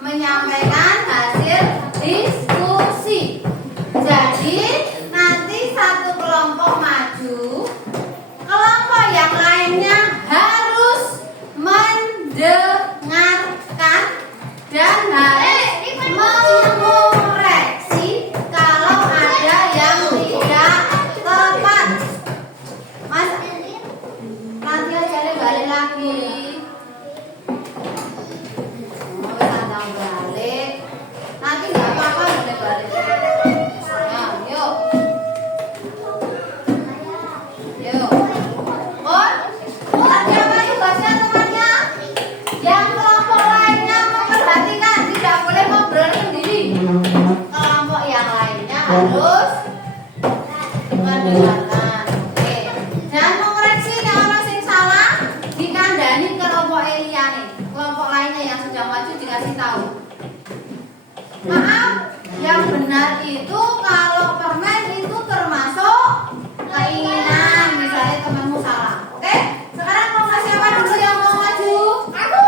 Menyampaikan hasil diskusi. Jadi nanti satu kelompok maju, kelompok yang lainnya harus mendengarkan dan harus mengoreksi kalau ada yang tidak tepat. Mas, nanti aja balik lagi. Balik nanti nggak apa-apa boleh balik. Nah, yuk ada apa tugasnya temannya? Yang kelompok lainnya memperhatikan, tidak boleh ngobrol sendiri. Kelompok yang lainnya harus mendengarkan. Oke, dan mengoreksi kalau masih salah dikandani kelompok Eliane. Kelompok lainnya yang sudah maju dikasih tahu. Maaf, yang benar itu kalau permen itu termasuk keinginan. Misalnya temanmu salah. Oke, sekarang kelompok siapa dulu yang mau maju? Aku.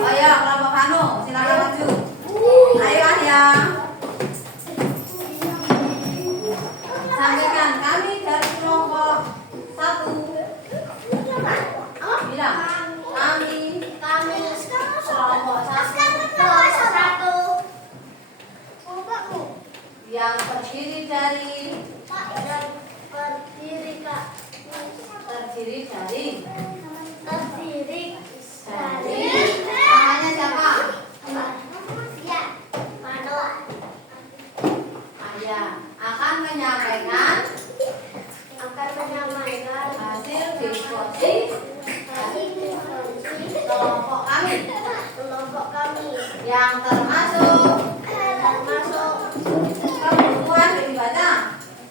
Oh ya, kelompok Hanu, silakan maju. Ayo ya. yang terdiri dari Terdiri Kak. terdiri dari Terdiri dari namanya siapa? Ya, Manoa. Ayah akan menyampaikan Akan menyampaikan hasil diskusi hasil kelompok kami kelompok kami yang termasuk kebutuhan dibaca.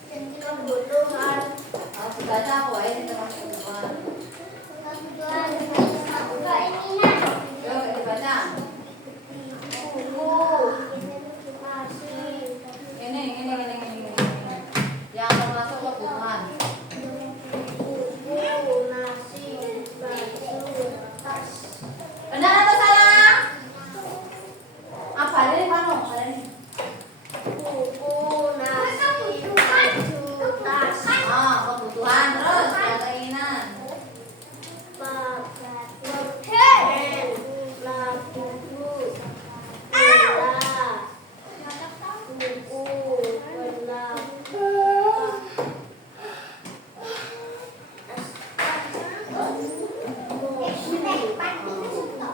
kebutuhan Harus dibaca pokoknya ini termasuk kebutuhan. keinginan Yuk dibaca. buku nasi Ini. Yang termasuk kebutuhan. buku nasi baju tas Benar atau salah? Apa ini Pano? buku nasi baju tas Oh, kebutuhan terus yang keinginan. pen labu buku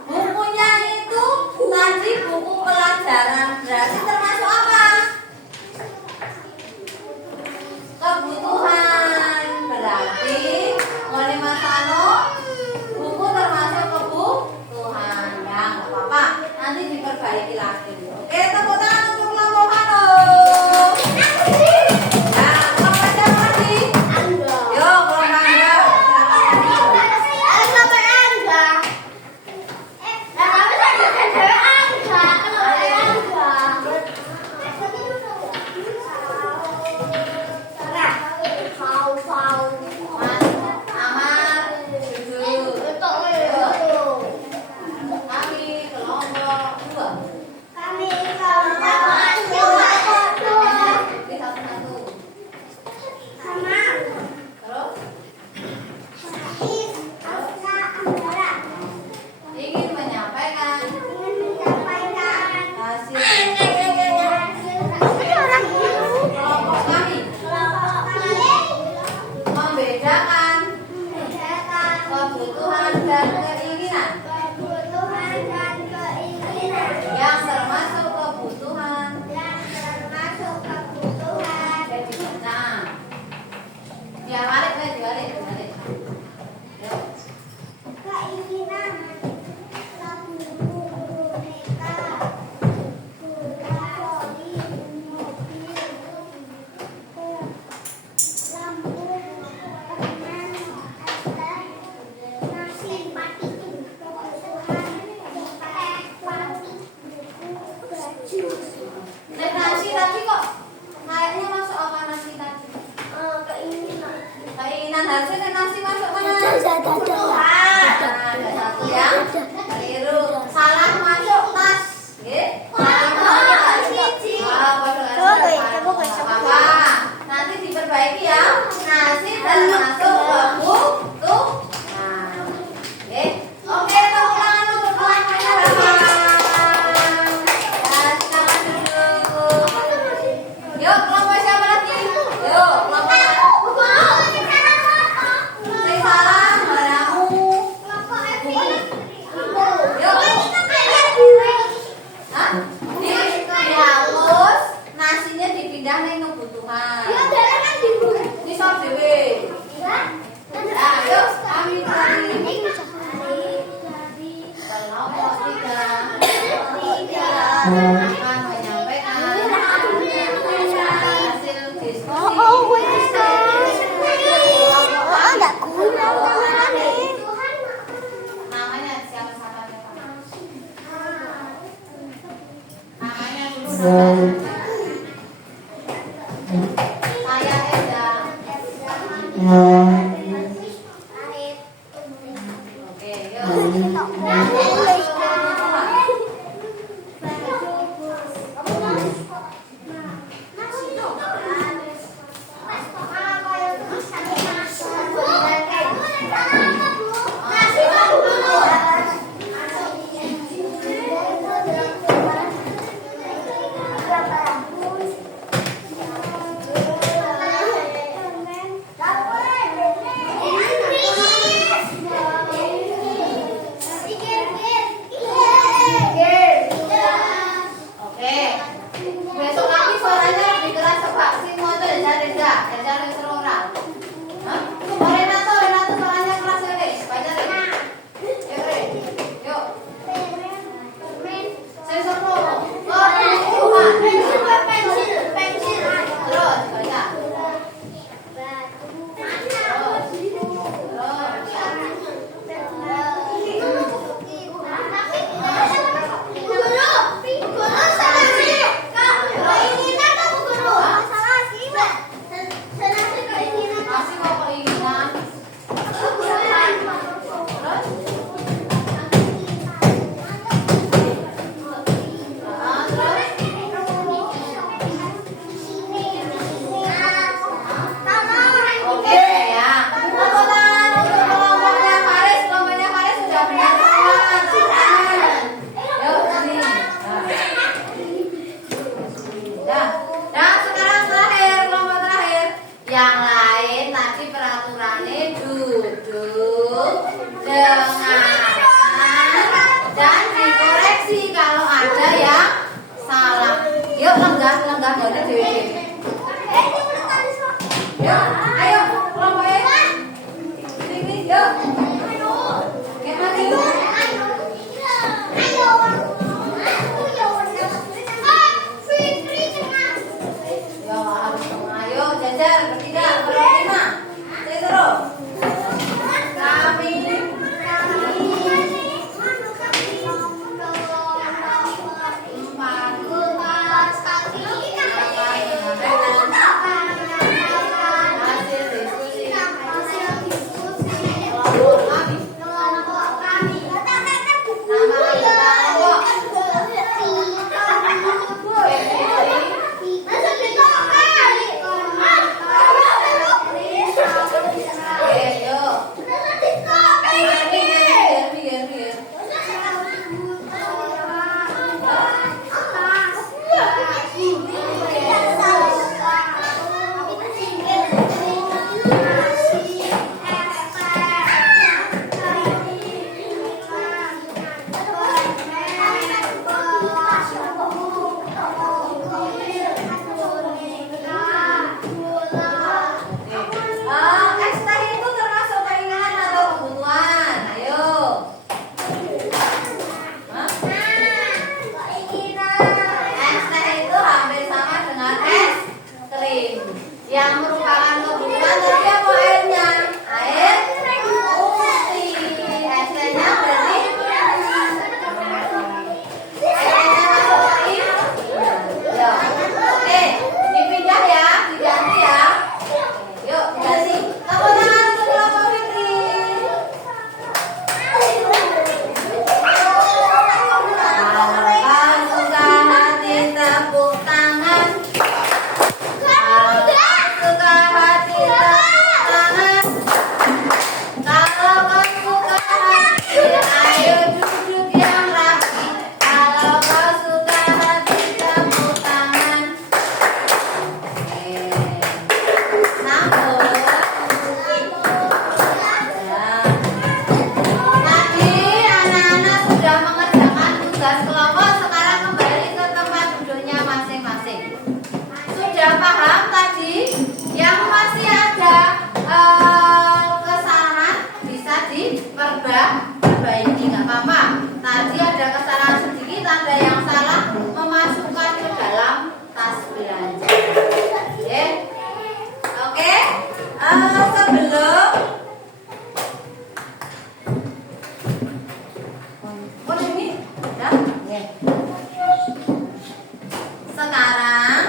Bukunya itu tadi buku pelajaran berarti termasuk apa? Kebutuhan berarti oleh Mas Ano buku termasuk kebutuhan ya nggak apa-apa nanti diperbaiki lagi. Oke tepuk tangan untuk kelompok Ano. Ya kelompok siapa lagi? Yuk kelompok Angga. Amar, Jujur. Kami kelompok 2. Di satu-satu. Terus ingin menyampaikan hasil kelompok kami membedakan kebutuhan dan keinginan yang termasuk kebutuhan nah ya balik. Yuk. Nasi tadi kok kayaknya masuk apa nasi tadi? Keinginan harusnya nasi masuk mana? Ada satu yang keliru. Salah masuk tas. Apa? Nanti diperbaiki ya. Nasi termasuk kebutuhan. Oke, tepuk tangan untuk kelompoknya Bapak. Dan silakan duduk. Yuk, kelompok siapa lagi? Yuk, kelompok saya salah, padamu. Yuk. Hah? Dihapus, nasinya dipindah nih kebutuhan. Ini sob dewe. Nah, yuk, kami cari kelompok 3 akan menyampaikan hasil diskusi. Namanya siapa? Namanya dulu siapa? Saya Eda. Oke, yuk. Berapa? yang merupakan kebutuhan tadi apa airnya? Air putih. ST-nya berarti ST-nya masuk I. Ya. Oke, dipindah ya, diganti ya. Yuk, ganti. Tepuk tangan untuk kelompok Fitri. Kalau suka hati tepuk tangan. Kalau suka hati tepuk tangan. Kalau kau suka hati, ayo duduk yang rapi. Kalau kau suka hati tepuk tangan. Sambung. Tadi anak-anak sudah mengerjakan tugas kelompok, sekarang kembali ke tempat duduknya masing-masing. Sudah paham tadi? Yang masih ada kesalahan bisa diperbaiki, nggak apa-apa. Tadi ada kesalahan sedikit, ada yang salah memasukkan ke dalam tas belanja. Oke, sebelum ini udah. Sekarang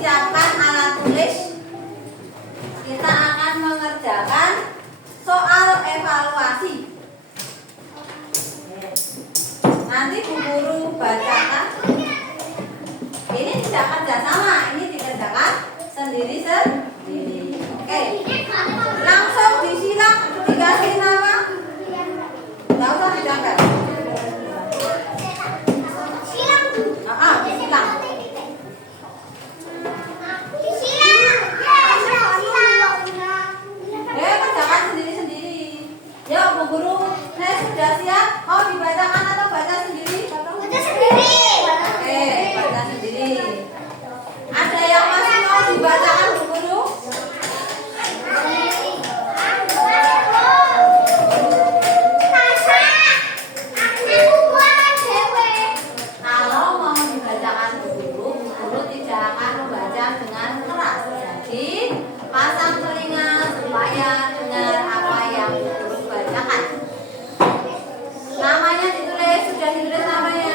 siapkan alat tulis. Kita akan mengerjakan soal evaluasi. Nanti Bu Guru bacakan. Ini tidak kerjasama, ini dikerjakan sendiri-sendiri. Oke, langsung disilang, dikasih nama. Nggak usah dicatat. Disilang. Kerjakan sendiri-sendiri. Yuk, Bu Guru, sudah siap? Mau dibacakan atau baca sendiri? Oke, baca sendiri. Ada yang masih mau dibacakan, Bu Guru? Kalau mau dibacakan Bu Guru tidak akan membaca dengan keras. Jadi, pasang telinga supaya dengar apa yang Bu Guru bacakan. Namanya ditulis, sudah ditulis namanya.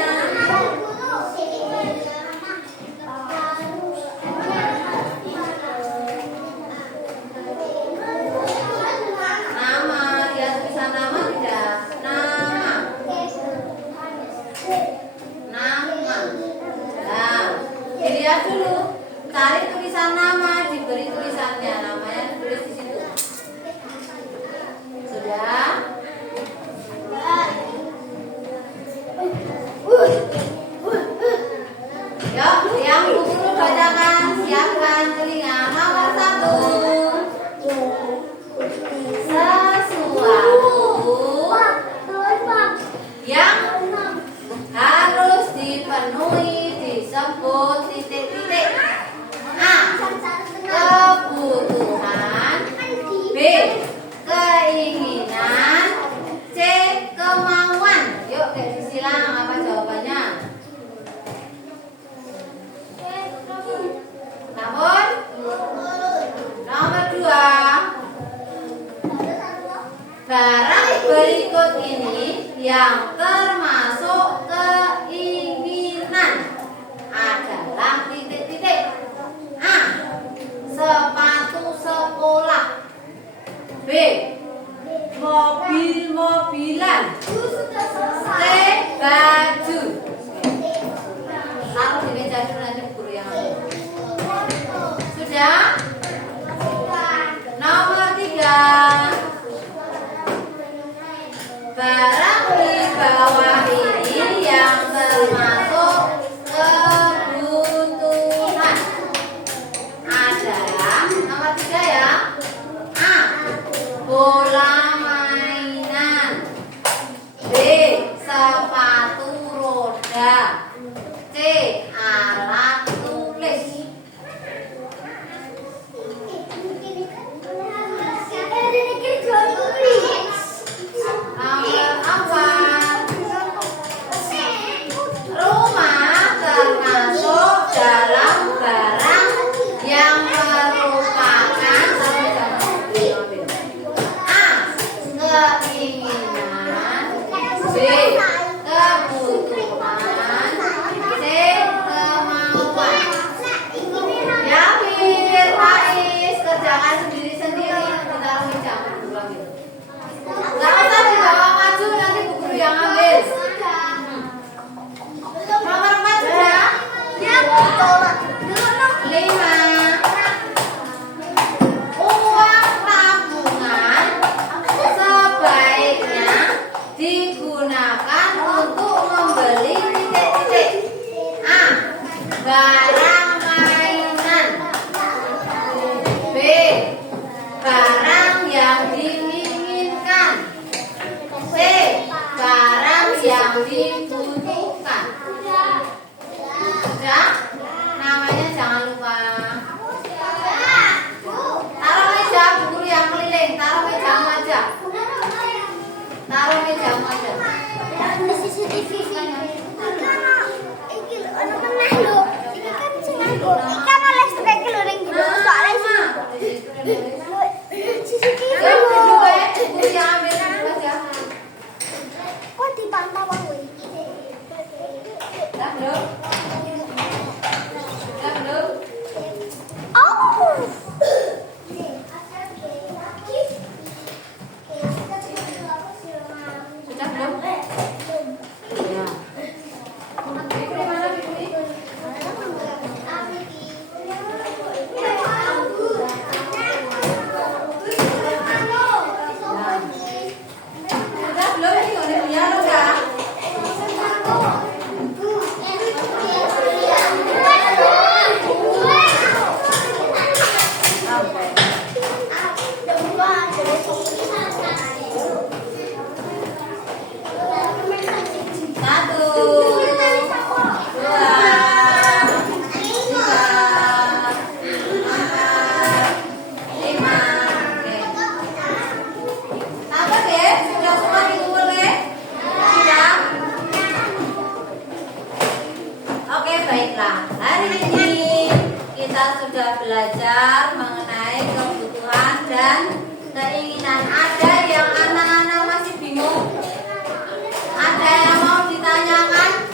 Nama, lihat tulisan nama tidak? Nama. Nah, dilihat dulu. Cari tulisan nama, diberi tulisannya. Namanya ditulis di situ. Sudah? Yuk, yang Bu Guru bacakan. Siapkan telinga. Nomor 1. Sesuatu yang harus dipenuhi disebut titik-titik. A. Kebutuhan. B. Keinginan. C. Kemauan. Yuk, disilang apa jawabannya? Namun, nomor 2. Barang berikut ini yang termasuk keinginan adalah titik-titik. A. Sepatu sekolah. B. Mobil-mobilan. C. Baju. Taruh di meja dulu, nanti guru yang sudah. Nomor 3. Barang pribadi barang mainan. B. Barang yang diinginkan. C. Barang yang dibutuhkan. Sudah? Namanya jangan lupa. Taruh meja, Bu Guru yang keliling. Taruh mejamu aja. Taruh mejamu aja. CCTV. Iki lho ana meneh lho. Iki kan sing nganggo. Ikan listrik iki lho ning jero soalnya CCTV lho. Bu yang ambil aja. Kok dipantau aku iki? Dah belum? Dah belum? Oh. Sudah belum? Ya. Fikri mana Fikri? Sudah belum? Ini udah punya lo ya? Satu, dua, tiga, empat, lima. Oke. Tambah deh, sudah semua dikumpul deh. Sudah. Oke, baiklah. Hari ini kita sudah belajar mengenai kebutuhan dan keinginan. Ada yang anak-anak masih bingung? Ada yang mau ditanyakan?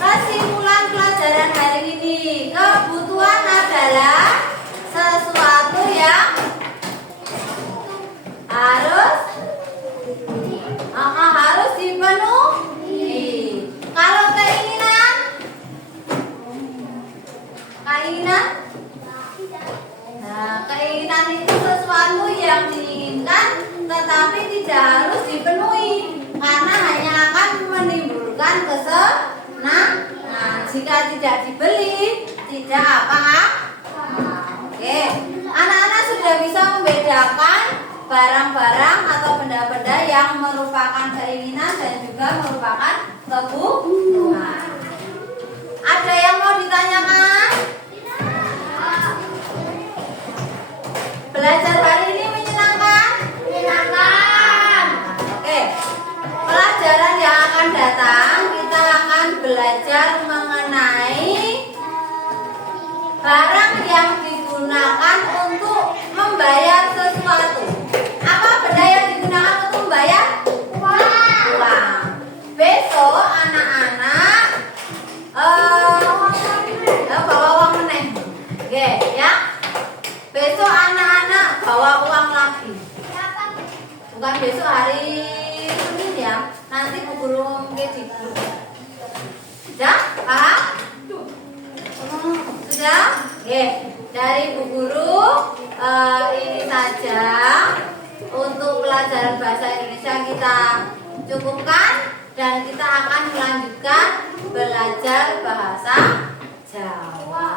Kesimpulan pelajaran hari ini, kebutuhan adalah sesuatu yang harus dipenuhi. Kalau keinginan, nah, keinginan itu sesuatu yang diinginkan tetapi tidak harus dipenuhi karena hanya akan menimbulkan kesenangan. Jika tidak dibeli, tidak apa-apa. Oke, anak-anak sudah bisa membedakan barang-barang atau benda-benda yang merupakan keinginan dan juga merupakan kebutuhan. Ada yang mau ditanyakan? Belajar hari ini menyenangkan? Menyenangkan. Oke. Pelajaran yang akan datang kita akan belajar mengenai barang yang digunakan untuk membayar sesuatu. Apa benda yang digunakan untuk membayar? Uang. Besok anak-anak bawa uang meneh. Oke, ya. Besok anak-anak bawa uang lagi. Bukan besok, hari Senin ya. Nanti Bu Guru di grup. Sudah? Paham? Sudah? Oke. Dari Bu Guru ini saja untuk pelajaran bahasa Indonesia kita cukupkan dan kita akan melanjutkan belajar bahasa Jawa.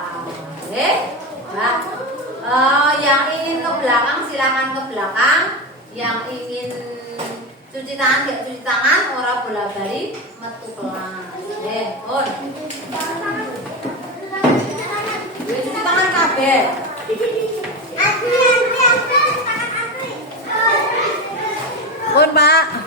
Oke? Nah, yang ingin ke belakang silakan ke belakang. Yang ingin cuci tangan gak cuci tangan, ora bola bali metu kelas. On. Cuci tangan kabeh. Pun Pak.